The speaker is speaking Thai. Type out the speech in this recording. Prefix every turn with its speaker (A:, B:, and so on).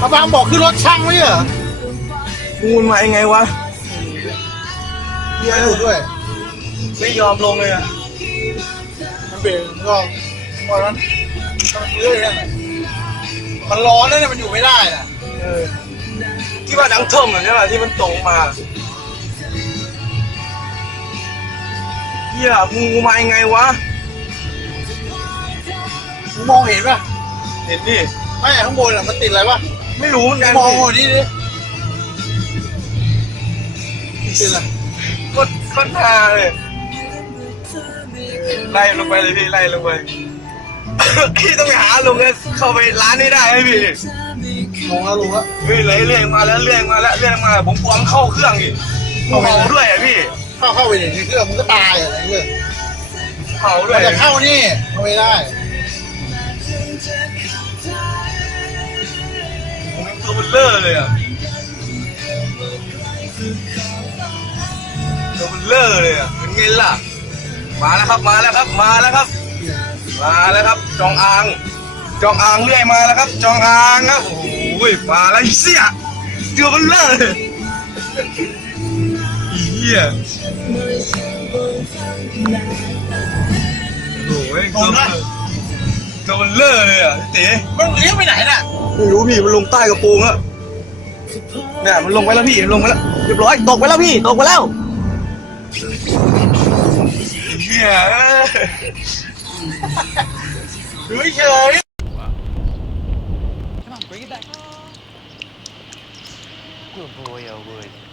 A: พระบางบอกขึ้นรถช่างไม่ใช่เหรอ
B: งูมันมายังไงวะ
A: มีอะไรดูด้วย
B: ไม่ยอมลงเลยอะ
A: มันเบรกมันก็วันนั้นมันเลื่อยนั่นน่ะมันร้อนแล้วเนี่ยมันอยู่ไม่ได้น่ะ
B: เออที่ว่าดังท่วมเหมือนใช่ป่ะที่มันตรงมาเฮียงูมายังไงวะ
A: มึงมองเห็นป่ะ
B: เห็นดิ
A: ไม่ข้างบนอะมันติดอะไรป่ะ
B: ไม่รู้เหมือนกัน
A: มองหัวนี้ดิติดอะไร
B: ก็ก็ทาเลยไล่ลงไปเลยพี่ไล่ลงไปพี่ต้องไปหาลุงเนี่ยเข้าไปร้านนี้ได้ไหมพี่
A: มองแล้วรู้ว่า
B: เฮ้ยเลยเรื่อยมาแล้วเรื่อยมาแล้วเรื่อยมาผมกลัวมันเข้าเครื่องอีกเผาด้วยอะพี่
A: เข้าเข้าไปในเครื่องมันก็ตายอะไรเงี้ย
B: เผาด้ว
A: มั
B: ย
A: นจะเข้านี่เข้าไม่ได้
B: เลเลอร์เลยอะตัวเบลเลอร์เลยอะเป็นไงล่ะ มาแล้วครับมาแล้วครับ มาแล้วครับ มาแล้วครับ จองอาง จองอางเรื่อยมาแล้วครับ จองอางครับโอ้ยมาแล้วไอ้เสียตัวเบลเลอร์เลยอีเหี้ยโอ้ยตัวเบลอตัวเลเลอร์เลยอะเต๋
A: มันเลี้ยวไปไหนน่ะ
B: ไม่รู้พี่มันลงใต้กระโปรงแล้ว เนี่ยมันลงไปแล้วพี่มันลงไปแล้วเรียบร้อยตกไปแล้วพี่ตกไปแล้วเฮียเอ้ย
A: อยู่เฉย
C: Good boy, oh boy.